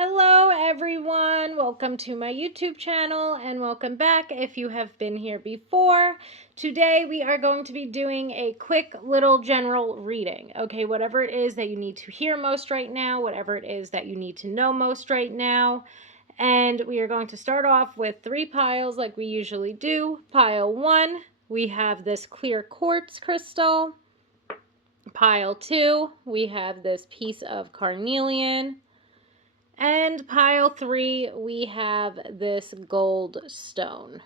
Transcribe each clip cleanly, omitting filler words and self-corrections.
Hello everyone, welcome to my YouTube channel and welcome back if you have been here before. Today we are going to be doing a quick little general reading. Okay, whatever it is that you need to hear most right now, whatever it is that you need to know most right now. And we are going to start off with 3 piles like we usually do. Pile 1, we have this clear quartz crystal. Pile 2, we have this piece of carnelian. And pile 3, we have this gold stone.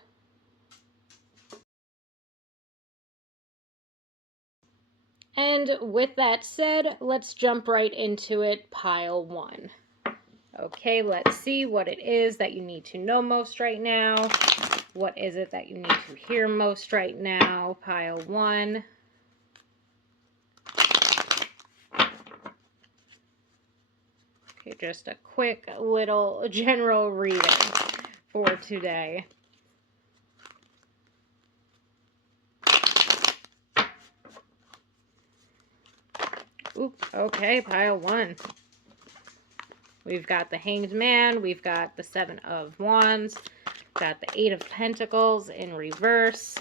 And with that said, let's jump right into it. Pile 1. Okay, let's see what it is that you need to know most right now. What is it that you need to hear most right now? Pile 1. Okay, just a quick little general reading for today. Oop, okay, pile 1. We've got the Hanged Man, we've got the 7 of Wands, got the 8 of Pentacles in reverse.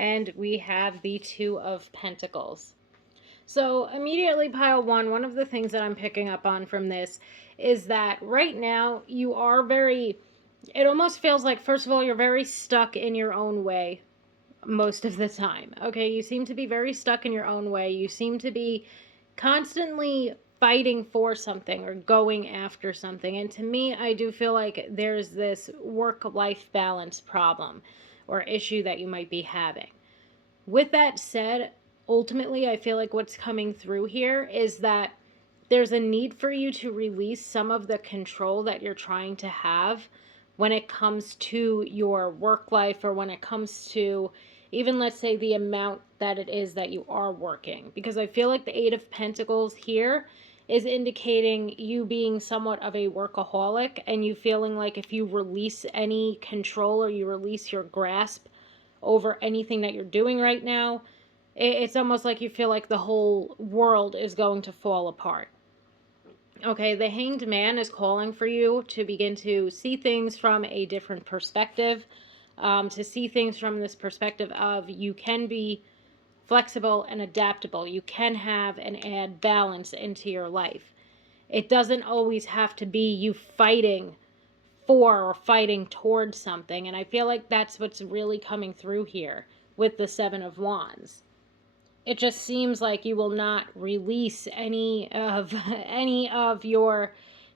And we have the 2 of Pentacles. So immediately pile 1, one of the things that I'm picking up on from this is that right now you are it almost feels like, first of all, you're very stuck in your own way most of the time. Okay, you seem to be very stuck in your own way. You seem to be constantly fighting for something or going after something. And to me, I do feel like there's this work-life balance problem or issue that you might be having. With that said, ultimately, I feel like what's coming through here is that there's a need for you to release some of the control that you're trying to have when it comes to your work life, or when it comes to even, let's say, the amount that it is that you are working. Because I feel like the 8 of Pentacles here is indicating you being somewhat of a workaholic, and you feeling like if you release any control or you release your grasp over anything that you're doing right now, it's almost like you feel like the whole world is going to fall apart. Okay, the Hanged Man is calling for you to begin to see things from a different perspective, to see things from this perspective of you can be flexible and adaptable. You can have and add balance into your life. It doesn't always have to be you fighting for or fighting towards something. And I feel like that's what's really coming through here with the 7 of Wands. It just seems like you will not release any of your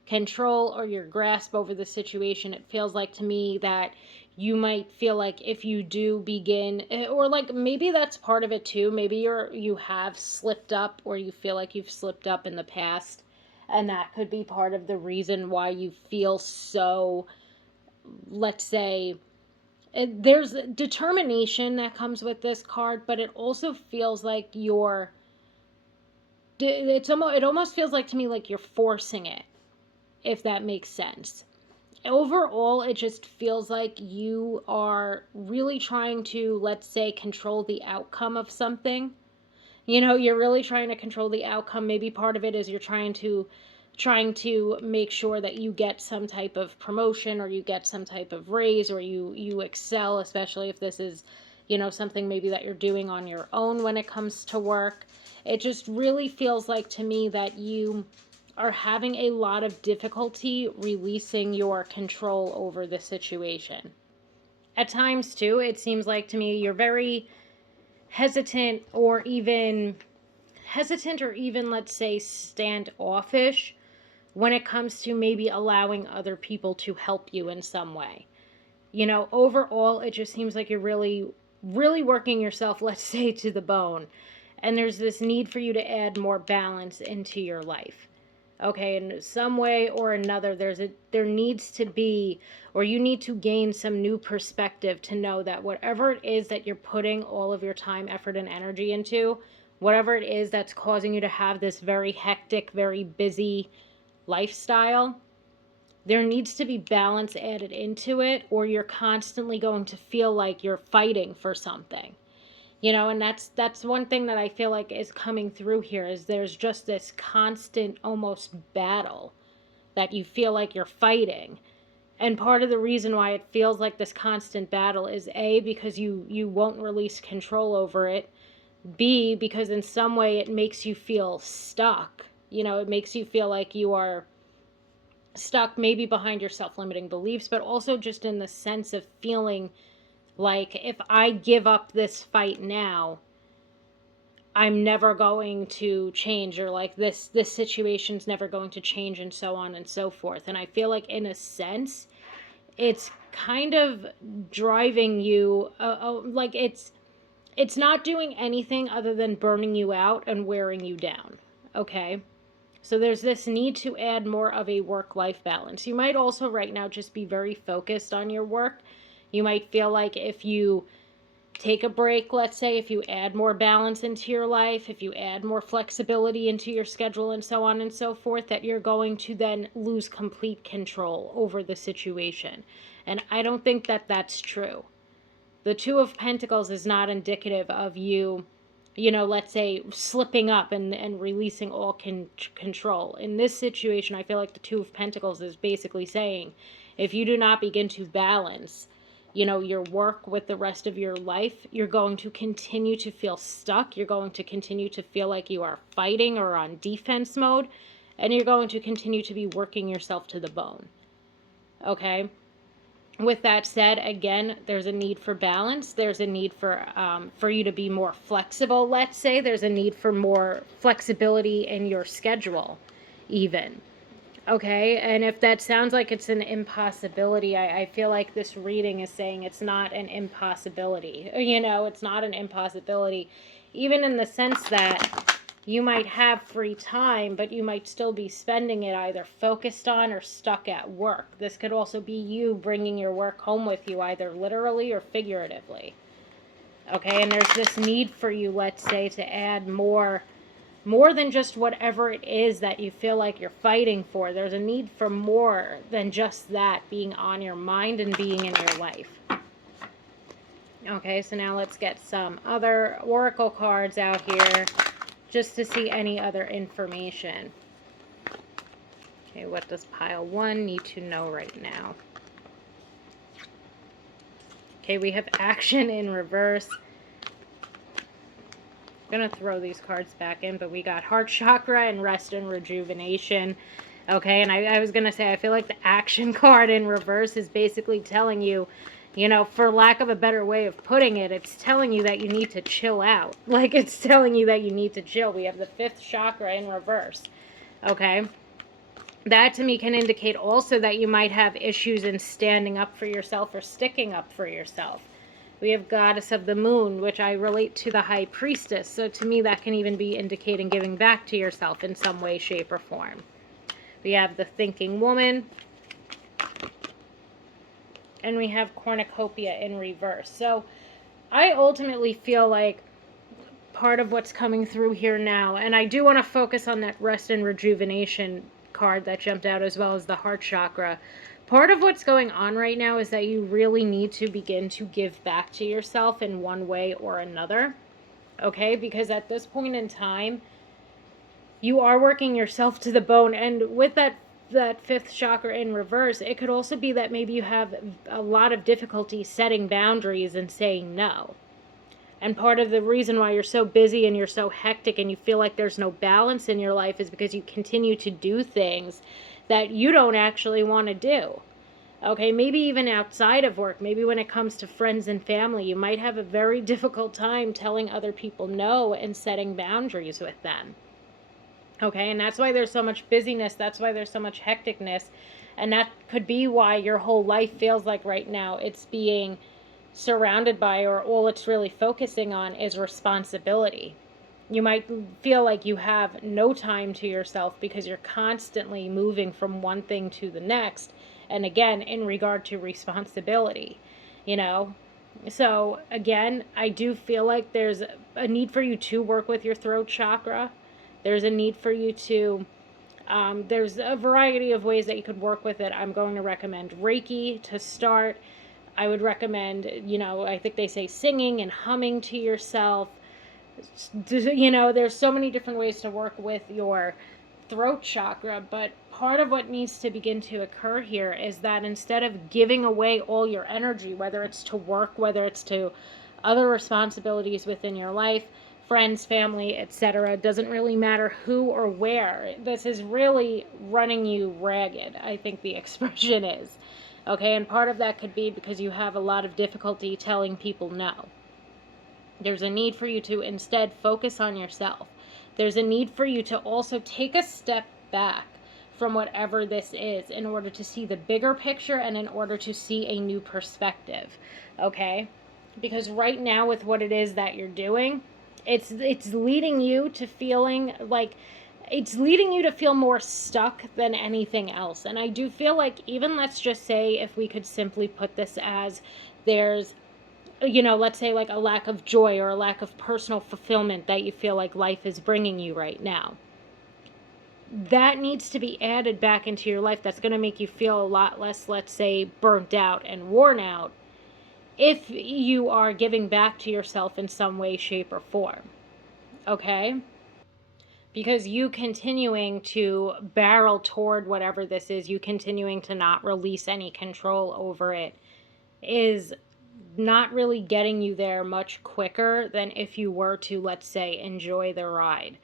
control or your grasp over the situation. It feels like to me that you might feel like if you do begin, or like maybe that's part of it too. Maybe you have slipped up, or you feel like you've slipped up in the past, and that could be part of the reason why you feel so, let's say, there's determination that comes with this card, but it also feels like it almost feels like to me like you're forcing it, if that makes sense. Overall, it just feels like you are really trying to, let's say, control the outcome of something. You're really trying to control the outcome. Maybe part of it is you're trying to make sure that you get some type of promotion, or you get some type of raise, or you excel, especially if this is, something maybe that you're doing on your own when it comes to work. It just really feels like to me that you are having a lot of difficulty releasing your control over the situation. At times too, it seems like to me you're very hesitant, or even let's say standoffish when it comes to maybe allowing other people to help you in some way. Overall, it just seems like you're really, really working yourself, let's say, to the bone. And there's this need for you to add more balance into your life. Okay, in some way or another, there needs to be, or you need to gain some new perspective to know that whatever it is that you're putting all of your time, effort, and energy into, whatever it is that's causing you to have this very hectic, very busy lifestyle, there needs to be balance added into it, or you're constantly going to feel like you're fighting for something. And that's one thing that I feel like is coming through here is there's just this constant almost battle that you feel like you're fighting. And part of the reason why it feels like this constant battle is A, because you won't release control over it. B, because in some way it makes you feel stuck. It makes you feel like you are stuck maybe behind your self-limiting beliefs, but also just in the sense of feeling like if I give up this fight now, I'm never going to change, or like this situation's never going to change, and so on and so forth. And I feel like in a sense it's kind of driving you like it's not doing anything other than burning you out and wearing you down. Okay, so there's this need to add more of a work-life balance. You might also right now just be very focused on your work. You might feel like if you take a break, let's say, if you add more balance into your life, if you add more flexibility into your schedule and so on and so forth, that you're going to then lose complete control over the situation. And I don't think that that's true. The Two of Pentacles is not indicative of you, let's say, slipping up and releasing all control. In this situation, I feel like the Two of Pentacles is basically saying, if you do not begin to balance, your work with the rest of your life, you're going to continue to feel stuck. You're going to continue to feel like you are fighting or on defense mode, and you're going to continue to be working yourself to the bone. Okay? With that said, again, there's a need for balance. There's a need for you to be more flexible, let's say. There's a need for more flexibility in your schedule, even. Okay, and if that sounds like it's an impossibility, I feel like this reading is saying it's not an impossibility. It's not an impossibility, even in the sense that you might have free time, but you might still be spending it either focused on or stuck at work. This could also be you bringing your work home with you, either literally or figuratively. Okay, and there's this need for you, let's say, to add more than just whatever it is that you feel like you're fighting for. There's a need for more than just that being on your mind and being in your life. Okay, so now let's get some other oracle cards out here just to see any other information. Okay, what does pile 1 need to know right now? Okay, we have action in reverse. Gonna throw these cards back in, but we got heart chakra and rest and rejuvenation. Okay, and I was gonna say, I feel like the action card in reverse is basically telling you, for lack of a better way of putting it, it's telling you that you need to chill out. Like, it's telling you that you need to chill. We have the 5th chakra in reverse. Okay, that to me can indicate also that you might have issues in standing up for yourself or sticking up for yourself. We have Goddess of the Moon, which I relate to the High Priestess. So to me, that can even be indicating giving back to yourself in some way, shape, or form. We have the Thinking Woman. And we have Cornucopia in reverse. So I ultimately feel like part of what's coming through here now, and I do want to focus on that rest and rejuvenation card that jumped out, as well as the heart chakra. Part of what's going on right now is that you really need to begin to give back to yourself in one way or another. Okay, because at this point in time, you are working yourself to the bone. And with that 5th chakra in reverse, it could also be that maybe you have a lot of difficulty setting boundaries and saying no. And part of the reason why you're so busy and you're so hectic and you feel like there's no balance in your life is because you continue to do things that you don't actually want to do. Okay, maybe even outside of work, maybe when it comes to friends and family, you might have a very difficult time telling other people no and setting boundaries with them. Okay, and that's why there's so much busyness, that's why there's so much hecticness, and that could be why your whole life feels like right now it's being surrounded by, or all it's really focusing on is responsibility. You might feel like you have no time to yourself because you're constantly moving from one thing to the next, and again, in regard to responsibility, So again, I do feel like there's a need for you to work with your throat chakra. There's a need for you to, there's a variety of ways that you could work with it. I'm going to recommend Reiki to start. I would recommend, I think they say singing and humming to yourself. There's so many different ways to work with your throat chakra, but part of what needs to begin to occur here is that instead of giving away all your energy, whether it's to work, whether it's to other responsibilities within your life, friends, family, etc., doesn't really matter who or where. This is really running you ragged, I think the expression is. Okay, and part of that could be because you have a lot of difficulty telling people no. There's a need for you to instead focus on yourself. There's a need for you to also take a step back from whatever this is in order to see the bigger picture and in order to see a new perspective. Okay? Because right now with what it is that you're doing, it's leading you to feeling like it's leading you to feel more stuck than anything else. And I do feel like, even let's just say, if we could simply put this as there's, let's say like a lack of joy or a lack of personal fulfillment that you feel like life is bringing you right now. That needs to be added back into your life. That's going to make you feel a lot less, let's say, burnt out and worn out if you are giving back to yourself in some way, shape, or form. Okay? Because you continuing to barrel toward whatever this is, you continuing to not release any control over it, is not really getting you there much quicker than if you were to, let's say, enjoy the ride.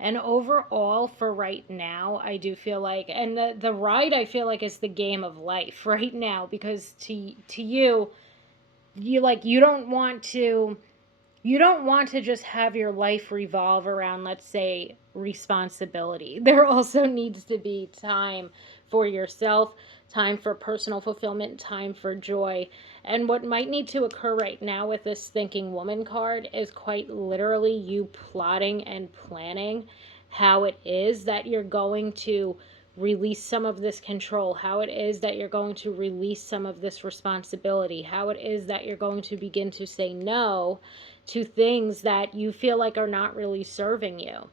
And overall, for right now, I do feel like, and the ride, I feel like, is the game of life right now, because to you, you don't want to just have your life revolve around, let's say, responsibility. There also needs to be time for yourself, time for personal fulfillment, time for joy. And what might need to occur right now with this thinking woman card is quite literally you plotting and planning how it is that you're going to release some of this control, how it is that you're going to release some of this responsibility, how it is that you're going to begin to say no to things that you feel like are not really serving you.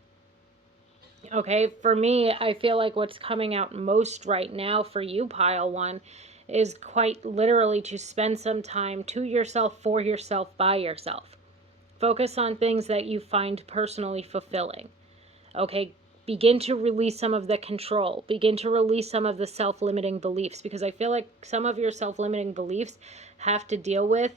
Okay, for me, I feel like what's coming out most right now for you, pile one, is quite literally to spend some time to yourself, for yourself, by yourself. Focus on things that you find personally fulfilling. Okay, begin to release some of the control. Begin to release some of the self-limiting beliefs, because I feel like some of your self-limiting beliefs have to deal with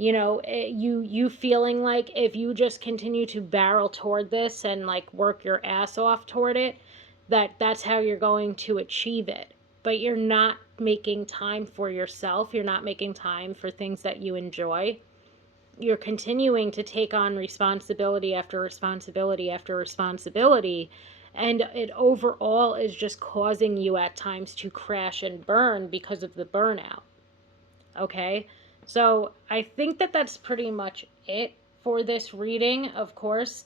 you feeling like if you just continue to barrel toward this and like work your ass off toward it, that's how you're going to achieve it. But you're not making time for yourself. You're not making time for things that you enjoy. You're continuing to take on responsibility after responsibility after responsibility, and it overall is just causing you at times to crash and burn because of the burnout. Okay, so I think that that's pretty much it for this reading. Of course,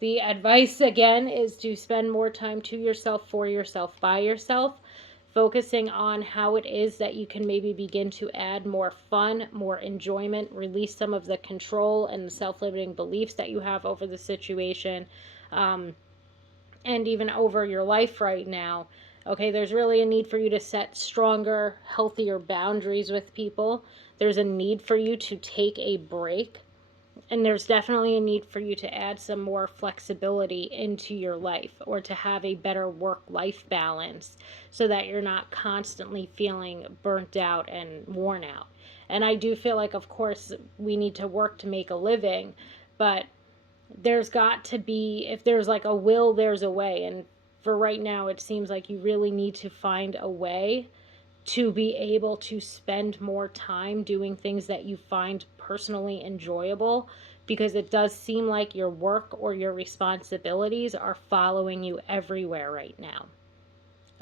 the advice again is to spend more time to yourself, for yourself, by yourself, focusing on how it is that you can maybe begin to add more fun, more enjoyment, release some of the control and the self-limiting beliefs that you have over the situation, and even over your life right now. Okay, there's really a need for you to set stronger, healthier boundaries with people. There's a need for you to take a break. And there's definitely a need for you to add some more flexibility into your life, or to have a better work-life balance so that you're not constantly feeling burnt out and worn out. And I do feel like, of course, we need to work to make a living, but there's got to be, if there's like a will, there's a way. And for right now, it seems like you really need to find a way to be able to spend more time doing things that you find personally enjoyable, because it does seem like your work or your responsibilities are following you everywhere right now.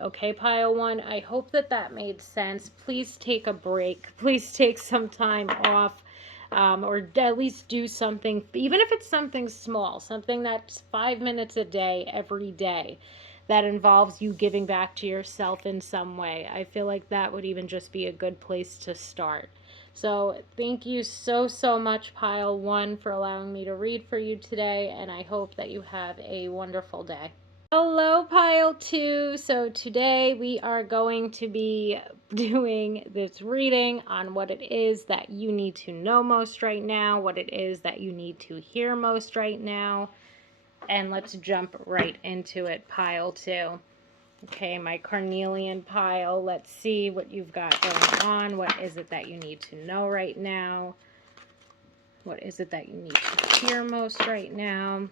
Okay, pile one, I hope that that made sense. Please take a break. Please take some time off, or at least do something, even if it's something small, something that's 5 minutes a day, every day, that involves you giving back to yourself in some way. I feel like that would even just be a good place to start. So thank you so, so much, pile one, for allowing me to read for you today, and I hope that you have a wonderful day. Hello, pile two. So today we are going to be doing this reading on what it is that you need to know most right now, what it is that you need to hear most right now. And let's jump right into it, pile two. Okay, my carnelian pile. Let's see what you've got going on. What is it that you need to know right now? What is it that you need to hear most right now?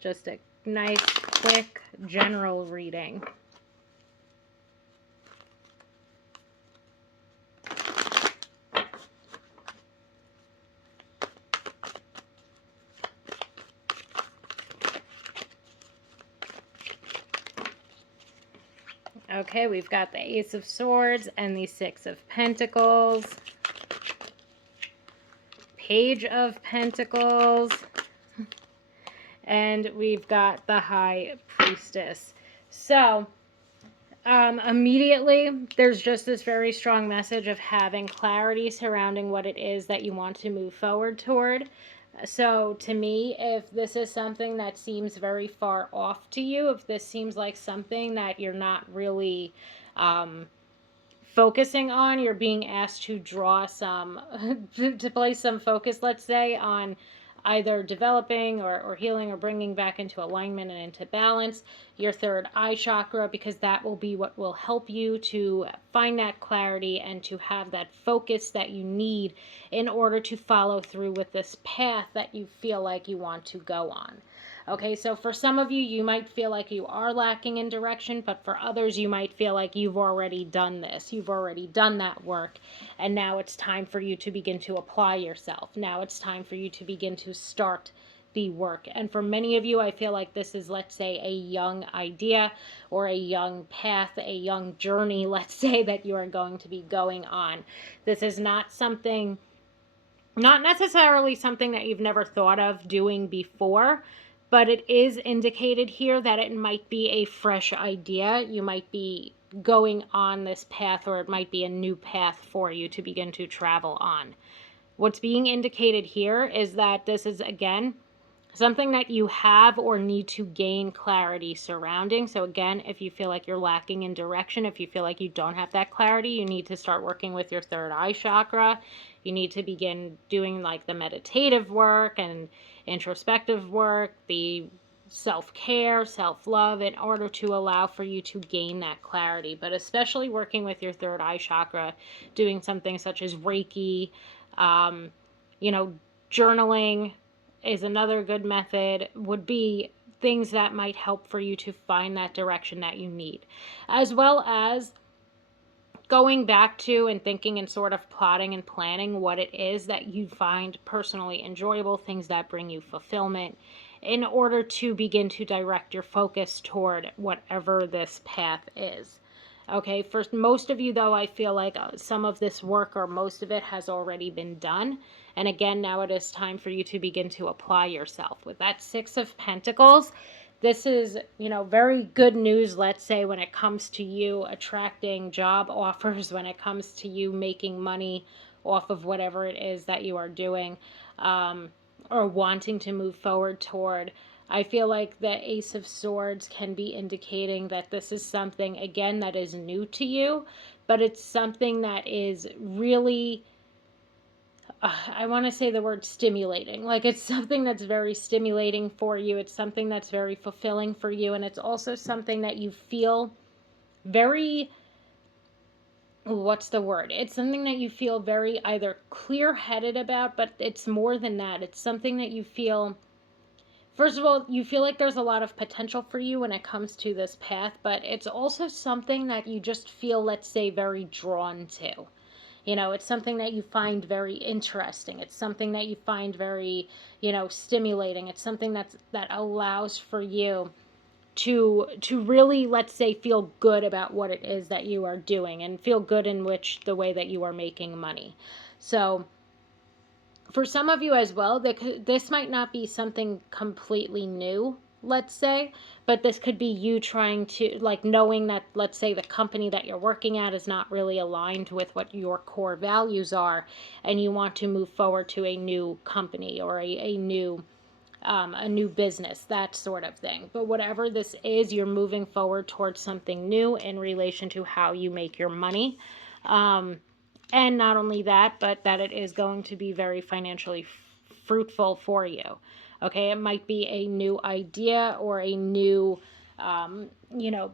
Just a nice, quick, general reading. Okay, we've got the Ace of Swords and the Six of Pentacles. Page of Pentacles. And we've got the High Priestess. So, immediately, there's just this very strong message of having clarity surrounding what it is that you want to move forward toward. So, to me, if this is something that seems very far off to you, if this seems like something that you're not really focusing on, you're being asked to draw some, to place some focus, let's say, on either developing or healing or bringing back into alignment and into balance your third eye chakra, because that will be what will help you to find that clarity and to have that focus that you need in order to follow through with this path that you feel like you want to go on. Okay, so for some of you, you might feel like you are lacking in direction, but for others, you might feel like you've already done this. You've already done that work, and now it's time for you to begin to apply yourself. Now it's time for you to begin to start the work. And for many of you, I feel like this is, let's say, a young idea or a young path, a young journey, let's say, that you are going to be going on. This is not something, not necessarily something that you've never thought of doing before, but it is indicated here that it might be a fresh idea. You might be going on this path, or it might be a new path for you to begin to travel on. What's being indicated here is that this is, again, something that you have or need to gain clarity surrounding. So again, if you feel like you're lacking in direction, if you feel like you don't have that clarity, you need to start working with your third eye chakra. You need to begin doing like the meditative work and introspective work, the self-care, self-love, in order to allow for you to gain that clarity. But especially working with your third eye chakra, doing something such as Reiki, journaling is another good method, would be things that might help for you to find that direction that you need, as well as going back to and thinking and sort of plotting and planning what it is that you find personally enjoyable, things that bring you fulfillment, in order to begin to direct your focus toward whatever this path is. Okay, for most of you, though, I feel like some of this work or most of it has already been done. And again, now it is time for you to begin to apply yourself. With that Six of Pentacles, this is, very good news, let's say, when it comes to you attracting job offers, when it comes to you making money off of whatever it is that you are doing, or wanting to move forward toward. I feel like the Ace of Swords can be indicating that this is something, again, that is new to you, but it's something that is really, I want to say the word stimulating. Like, it's something that's very stimulating for you. It's something that's very fulfilling for you. And it's also something that you feel very, what's the word? It's something that you feel very either clear-headed about, but it's more than that. It's something that you feel, first of all, you feel like there's a lot of potential for you when it comes to this path, but it's also something that you just feel, let's say, very drawn to. It's something that you find very interesting. It's something that you find very, stimulating. It's something that allows for you to really, let's say, feel good about what it is that you are doing and feel good in the way that you are making money. So for some of you as well, this might not be something completely new, let's say, but this could be you trying to, like, knowing that, let's say, the company that you're working at is not really aligned with what your core values are, and you want to move forward to a new company or a new a new business, that sort of thing. But whatever this is, you're moving forward towards something new in relation to how you make your money. And not only that, but that it is going to be very financially fruitful for you. Okay, it might be a new idea or a new, you know,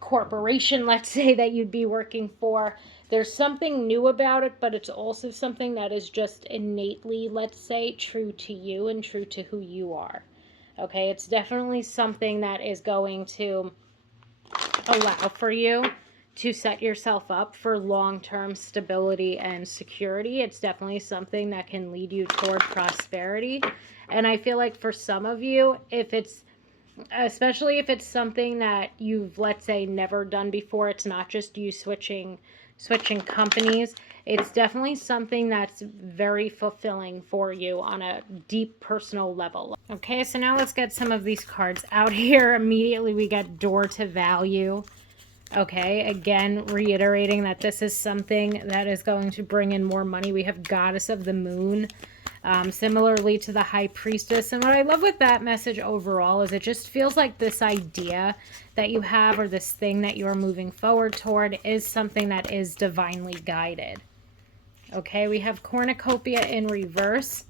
corporation, let's say, that you'd be working for. There's something new about it, but it's also something that is just innately, let's say, true to you and true to who you are. Okay, it's definitely something that is going to allow for you to set yourself up for long-term stability and security. It's definitely something that can lead you toward prosperity. And I feel like for some of you, especially if it's something that you've, let's say, never done before, it's not just you switching companies. It's definitely something that's very fulfilling for you on a deep personal level. Okay, so now let's get some of these cards out here. Immediately we get door to value. Okay, again, reiterating that this is something that is going to bring in more money. We have Goddess of the Moon, similarly to the High Priestess. And what I love with that message overall is it just feels like this idea that you have, or this thing that you're moving forward toward, is something that is divinely guided. Okay, we have Cornucopia in reverse.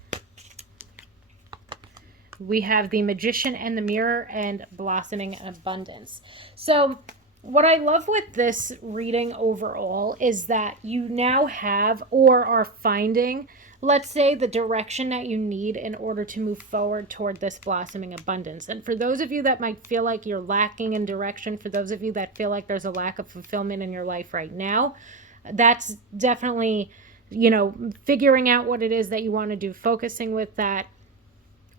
We have the Magician and the Mirror, and Blossoming Abundance. So what I love with this reading overall is that you now have, or are finding, let's say, the direction that you need in order to move forward toward this blossoming abundance. And for those of you that might feel like you're lacking in direction, for those of you that feel like there's a lack of fulfillment in your life right now, that's definitely, figuring out what it is that you want to do, focusing with that,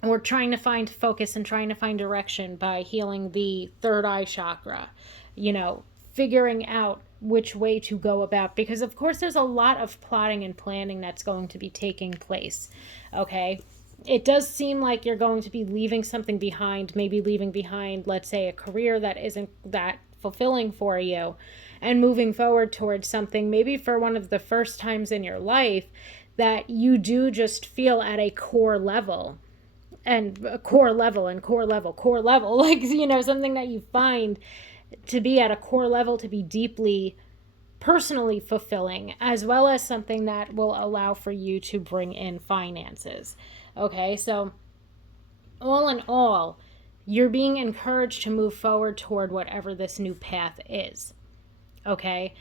or trying to find focus and trying to find direction by healing the third eye chakra, figuring out which way to go about, because of course there's a lot of plotting and planning that's going to be taking place. Okay, it does seem like you're going to be leaving something behind, maybe leaving behind, let's say, a career that isn't that fulfilling for you, and moving forward towards something, maybe for one of the first times in your life, that you do just feel at a core level, like, something that you find to be at a core level, to be deeply personally fulfilling, as well as something that will allow for you to bring in finances. Okay, so all in all, you're being encouraged to move forward toward whatever this new path is. Okay,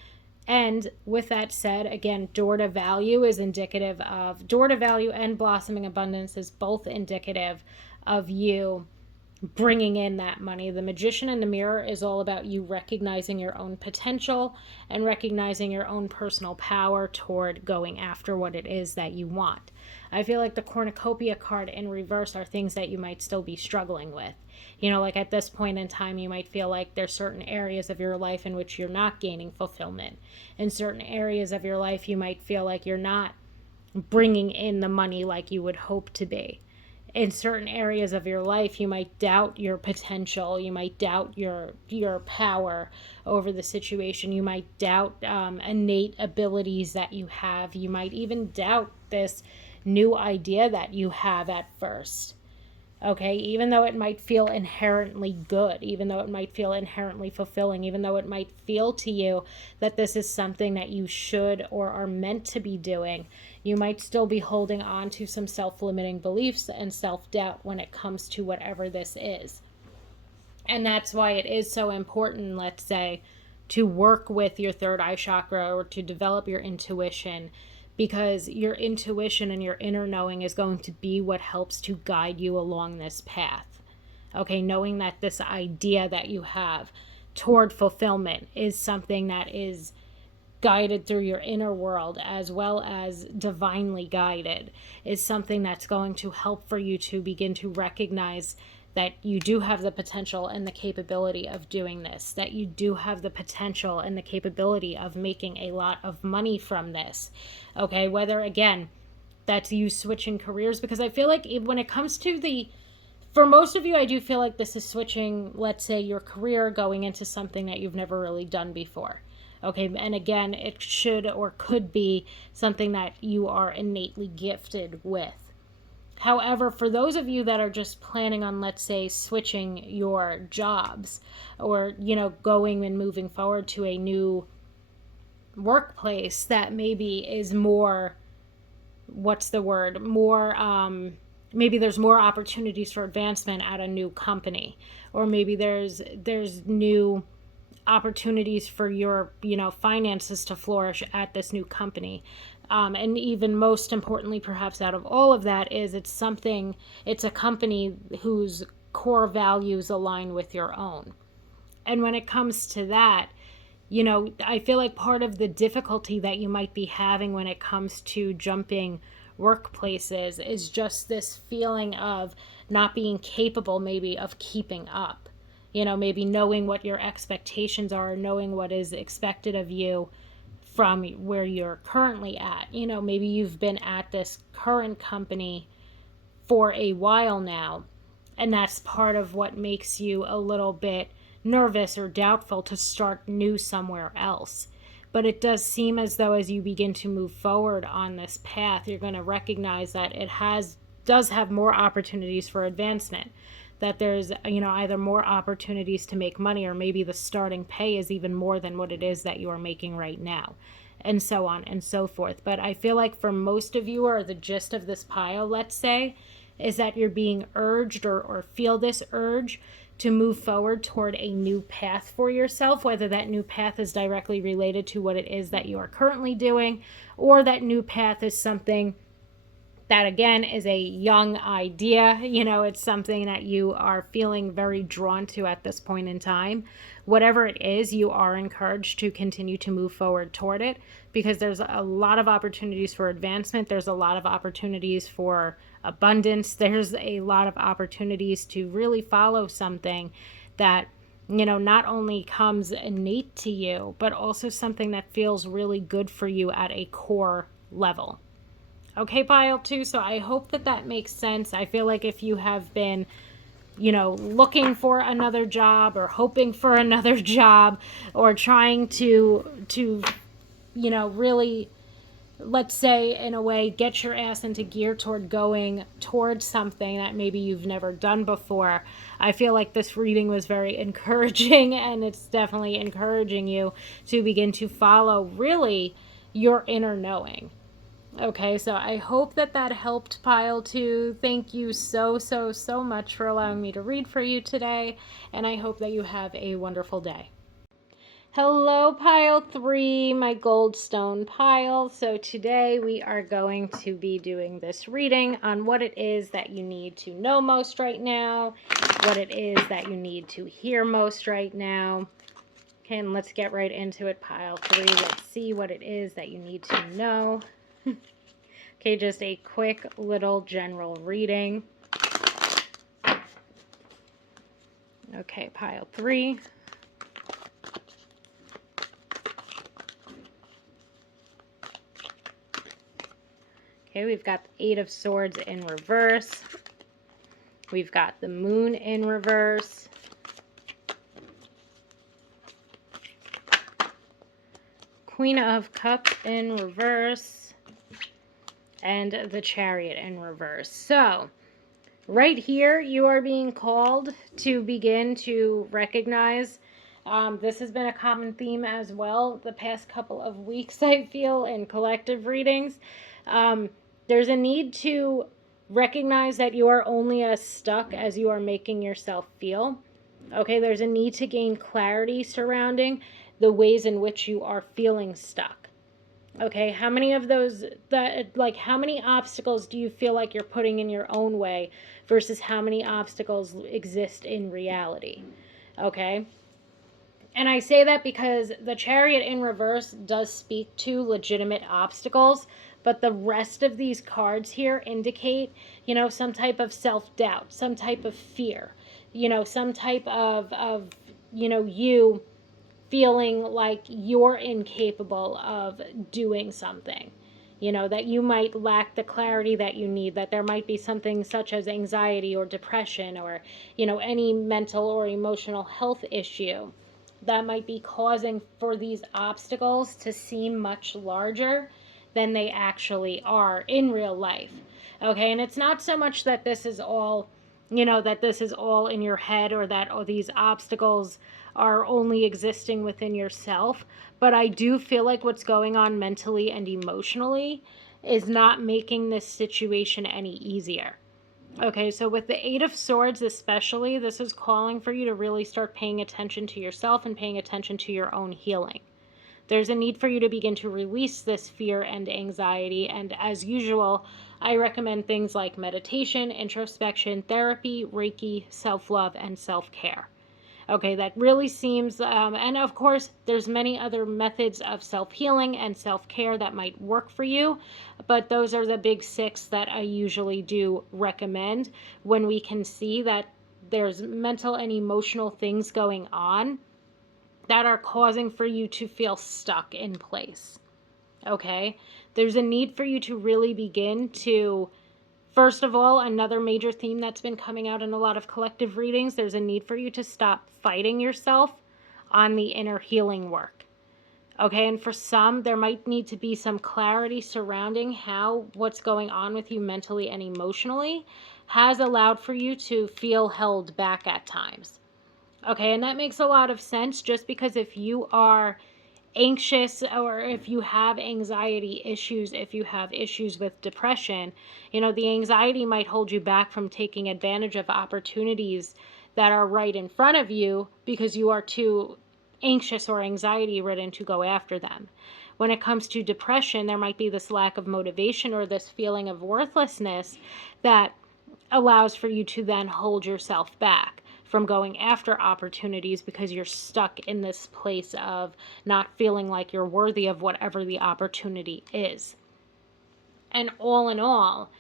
and with that said, again, door to value is indicative of, door to value and blossoming abundance is both indicative of you bringing in that money. The Magician and the Mirror is all about you recognizing your own potential and recognizing your own personal power toward going after what it is that you want. I feel like the Cornucopia card in reverse are things that you might still be struggling with. Like at this point in time, you might feel like there's certain areas of your life in which you're not gaining fulfillment. In certain areas of your life, you might feel like you're not bringing in the money like you would hope to be. In certain areas of your life, you might doubt your potential. You might doubt your power over the situation. You might doubt innate abilities that you have. You might even doubt this new idea that you have at first. Okay, even though it might feel inherently good, even though it might feel inherently fulfilling, even though it might feel to you that this is something that you should or are meant to be doing, you might still be holding on to some self-limiting beliefs and self-doubt when it comes to whatever this is. And that's why it is so important, let's say, to work with your third eye chakra or to develop your intuition, because your intuition and your inner knowing is going to be what helps to guide you along this path. Okay, knowing that this idea that you have toward fulfillment is something that is guided through your inner world as well as divinely guided is something that's going to help for you to begin to recognize that you do have the potential and the capability of doing this, that you do have the potential and the capability of making a lot of money from this. Okay, whether, again, that's you switching careers, because I feel like when it comes to for most of you, I do feel like this is switching, let's say, your career, going into something that you've never really done before. Okay, and again, it should or could be something that you are innately gifted with. However, for those of you that are just planning on, let's say, switching your jobs, or, going and moving forward to a new workplace that maybe is more, what's the word, more, maybe there's more opportunities for advancement at a new company, or maybe there's new opportunities for your, finances to flourish at this new company. And even most importantly, perhaps out of all of that, is it's a company whose core values align with your own. And when it comes to that, I feel like part of the difficulty that you might be having when it comes to jumping workplaces is just this feeling of not being capable, maybe, of keeping up. Maybe knowing what your expectations are, knowing what is expected of you from where you're currently at. Maybe you've been at this current company for a while now, and that's part of what makes you a little bit nervous or doubtful to start new somewhere else. But it does seem as though as you begin to move forward on this path, you're going to recognize that it does have more opportunities for advancement, that there's, either more opportunities to make money, or maybe the starting pay is even more than what it is that you are making right now, and so on and so forth. But I feel like for most of you, or the gist of this pile, let's say, is that you're being urged, or feel this urge to move forward toward a new path for yourself, whether that new path is directly related to what it is that you are currently doing, or that new path is something that, again, is a young idea. It's something that you are feeling very drawn to at this point in time. Whatever it is, you are encouraged to continue to move forward toward it, because there's a lot of opportunities for advancement. There's a lot of opportunities for abundance. There's a lot of opportunities to really follow something that, not only comes innate to you, but also something that feels really good for you at a core level. Okay, pile 2. So I hope that makes sense. I feel like if you have been, looking for another job, or hoping for another job, or trying to really, let's say, in a way, get your ass into gear toward going towards something that maybe you've never done before, I feel like this reading was very encouraging, and it's definitely encouraging you to begin to follow, really, your inner knowing. Okay, so I hope that helped, pile 2. Thank you so much for allowing me to read for you today, and I hope that you have a wonderful day. Hello, pile 3, my goldstone pile. So today we are going to be doing this reading on what it is that you need to know most right now, what it is that you need to hear most right now. Okay, and let's get right into it, pile 3. Let's see what it is that you need to know. Okay, just a quick little general reading. Okay, pile 3. Okay, we've got the 8 of Swords in reverse. We've got the Moon in reverse. Queen of Cups in reverse. And the Chariot in reverse. So, right here, you are being called to begin to recognize, this has been a common theme as well the past couple of weeks, I feel, in collective readings. There's a need to recognize that you are only as stuck as you are making yourself feel. Okay, there's a need to gain clarity surrounding the ways in which you are feeling stuck. Okay, how many of those, how many obstacles do you feel like you're putting in your own way versus how many obstacles exist in reality? Okay, and I say that because the Chariot in reverse does speak to legitimate obstacles, but the rest of these cards here indicate, some type of self-doubt, some type of fear, some type of you feeling like you're incapable of doing something, that you might lack the clarity that you need, that there might be something such as anxiety or depression, or, any mental or emotional health issue that might be causing for these obstacles to seem much larger than they actually are in real life. Okay, and it's not so much that this is all, that this is all in your head, or that these obstacles are only existing within yourself, but I do feel like what's going on mentally and emotionally is not making this situation any easier. Okay, so with the Eight of Swords especially, this is calling for you to really start paying attention to yourself and paying attention to your own healing. There's a need for you to begin to release this fear and anxiety. And as usual, I recommend things like meditation, introspection, therapy, Reiki, self-love, and self-care. Okay, that really seems, and of course, there's many other methods of self-healing and self-care that might work for you, but those are the big six that I usually do recommend when we can see that there's mental and emotional things going on that are causing for you to feel stuck in place. Okay? There's a need for you to really begin to, first of all, another major theme that's been coming out in a lot of collective readings, there's a need for you to stop fighting yourself on the inner healing work. Okay, and for some, there might need to be some clarity surrounding how what's going on with you mentally and emotionally has allowed for you to feel held back at times. Okay, and that makes a lot of sense, just because if you are anxious, or if you have anxiety issues, if you have issues with depression, the anxiety might hold you back from taking advantage of opportunities that are right in front of you because you are too anxious or anxiety ridden to go after them. When it comes to depression, there might be this lack of motivation or this feeling of worthlessness that allows for you to then hold yourself back from going after opportunities because you're stuck in this place of not feeling like you're worthy of whatever the opportunity is. And all in all,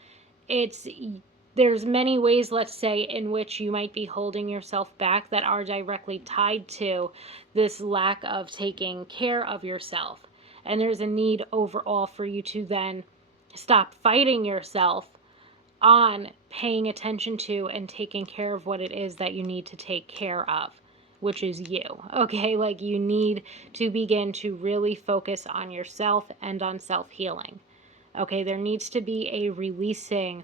there's many ways, let's say, in which you might be holding yourself back that are directly tied to this lack of taking care of yourself. And there's a need overall for you to then stop fighting yourself on paying attention to and taking care of what it is that you need to take care of, which is you. Okay, like you need to begin to really focus on yourself and on self-healing. Okay, there needs to be a releasing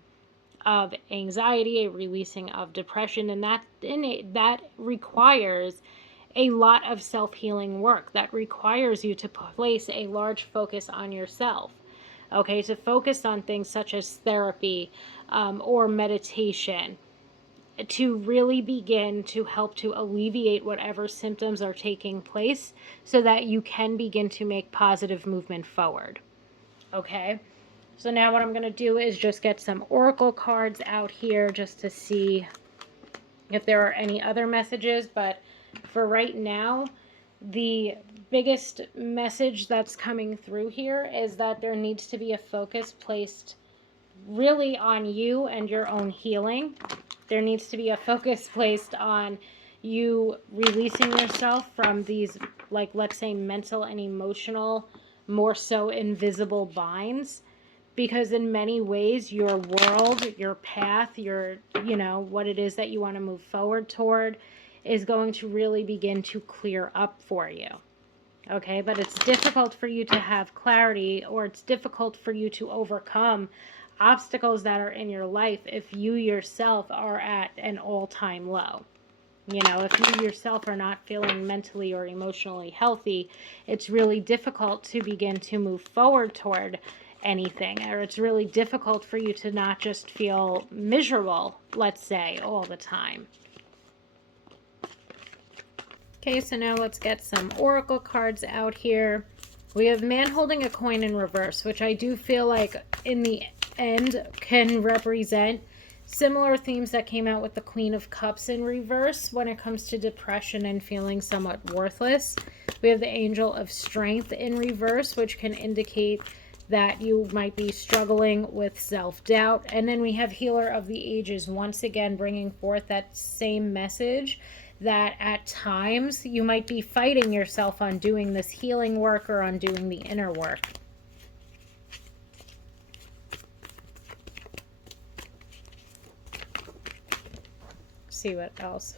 of anxiety, a releasing of depression, and that requires a lot of self-healing work. That requires you to place a large focus on yourself. Okay, to focus on things such as therapy, or meditation, to really begin to help to alleviate whatever symptoms are taking place so that you can begin to make positive movement forward. Okay, so now what I'm going to do is just get some oracle cards out here just to see if there are any other messages, but for right now, the biggest message that's coming through here is that there needs to be a focus placed really on you and your own healing. There needs to be a focus placed on you releasing yourself from these, like, let's say, mental and emotional, more so invisible binds. Because in many ways, your world, your path, what it is that you want to move forward toward is going to really begin to clear up for you. Okay, but it's difficult for you to have clarity, or it's difficult for you to overcome obstacles that are in your life if you yourself are at an all-time low. If you yourself are not feeling mentally or emotionally healthy, it's really difficult to begin to move forward toward anything, or it's really difficult for you to not just feel miserable, let's say, all the time. Okay, so now let's get some oracle cards out here. We have man holding a coin in reverse, which I do feel like in the end can represent similar themes that came out with the Queen of Cups in reverse when it comes to depression and feeling somewhat worthless. We have the Angel of Strength in reverse, which can indicate that you might be struggling with self-doubt. And then we have Healer of the Ages, once again bringing forth that same message that at times you might be fighting yourself on doing this healing work or on doing the inner work. See what else.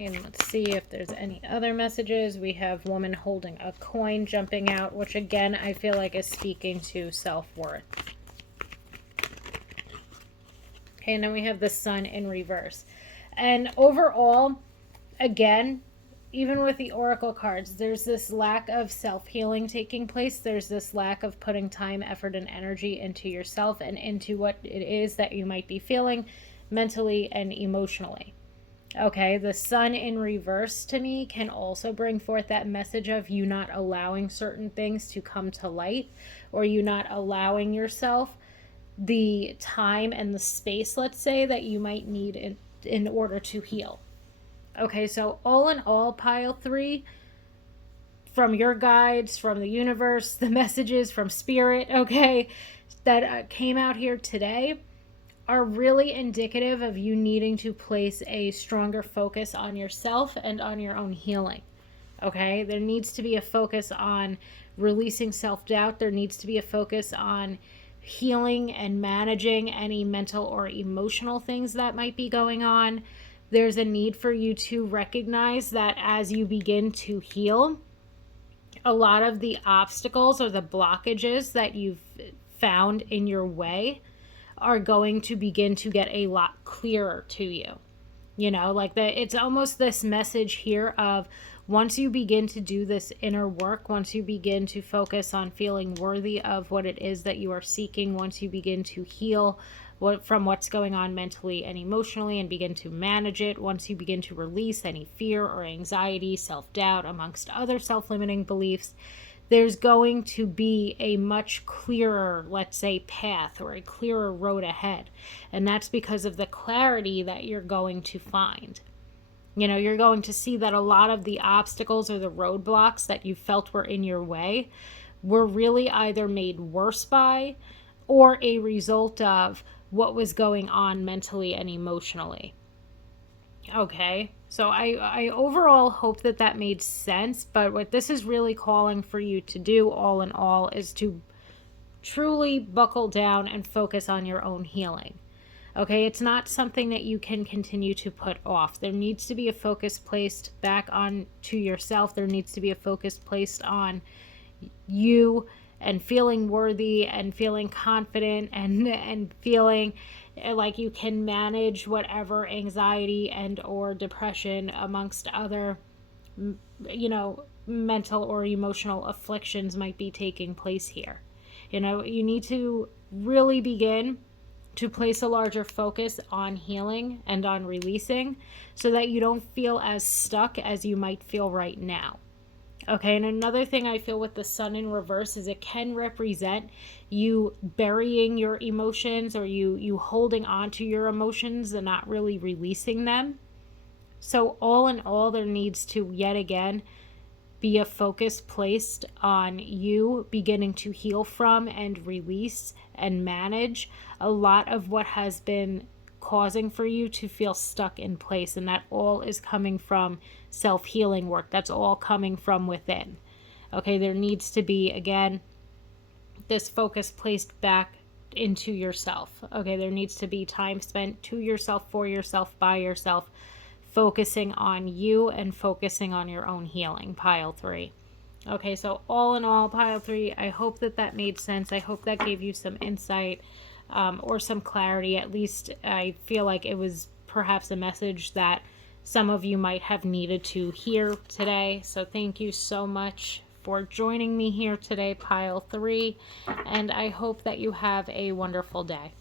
And let's see if there's any other messages. We have woman holding a coin jumping out, which again, I feel like is speaking to self-worth. Okay, and then we have the sun in reverse. And overall, again, even with the oracle cards, there's this lack of self-healing taking place. There's this lack of putting time, effort, and energy into yourself and into what it is that you might be feeling mentally and emotionally. Okay, the sun in reverse to me can also bring forth that message of you not allowing certain things to come to light, or you not allowing yourself the time and the space, let's say, that you might need in order to heal. Okay, so all in all, pile 3, from your guides, from the universe, the messages from spirit, okay, that came out here today are really indicative of you needing to place a stronger focus on yourself and on your own healing. Okay, there needs to be a focus on releasing self-doubt. There needs to be a focus on healing and managing any mental or emotional things that might be going on. There's a need for you to recognize that as you begin to heal, a lot of the obstacles or the blockages that you've found in your way are going to begin to get a lot clearer to you. You know, like it's almost this message here of once you begin to do this inner work, once you begin to focus on feeling worthy of what it is that you are seeking, once you begin to heal from what's going on mentally and emotionally and begin to manage it, once you begin to release any fear or anxiety, self-doubt, amongst other self-limiting beliefs, there's going to be a much clearer, let's say, path or a clearer road ahead. And that's because of the clarity that you're going to find. You know, you're going to see that a lot of the obstacles or the roadblocks that you felt were in your way were really either made worse by or a result of what was going on mentally and emotionally. Okay, so I overall hope that that made sense, but what this is really calling for you to do, all in all, is to truly buckle down and focus on your own healing. Okay, it's not something that you can continue to put off. There needs to be a focus placed back on to yourself. There needs to be a focus placed on you and feeling worthy and feeling confident and feeling like you can manage whatever anxiety and or depression amongst other, you know, mental or emotional afflictions might be taking place here. You know, you need to really begin to place a larger focus on healing and on releasing so that you don't feel as stuck as you might feel right now. Okay, and another thing I feel with the sun in reverse is it can represent you burying your emotions or you holding on to your emotions and not really releasing them. So all in all, there needs to yet again be a focus placed on you beginning to heal from and release and manage a lot of what has been causing for you to feel stuck in place. And that all is coming from self-healing work. That's all coming from within. Okay, there needs to be, again, this focus placed back into yourself. Okay, there needs to be time spent to yourself, for yourself, by yourself, focusing on you and focusing on your own healing, pile 3. Okay, so all in all, pile 3, I hope that that made sense. I hope that gave you some insight or some clarity. At least I feel like it was perhaps a message that some of you might have needed to hear today. So thank you so much for joining me here today, pile 3, and I hope that you have a wonderful day.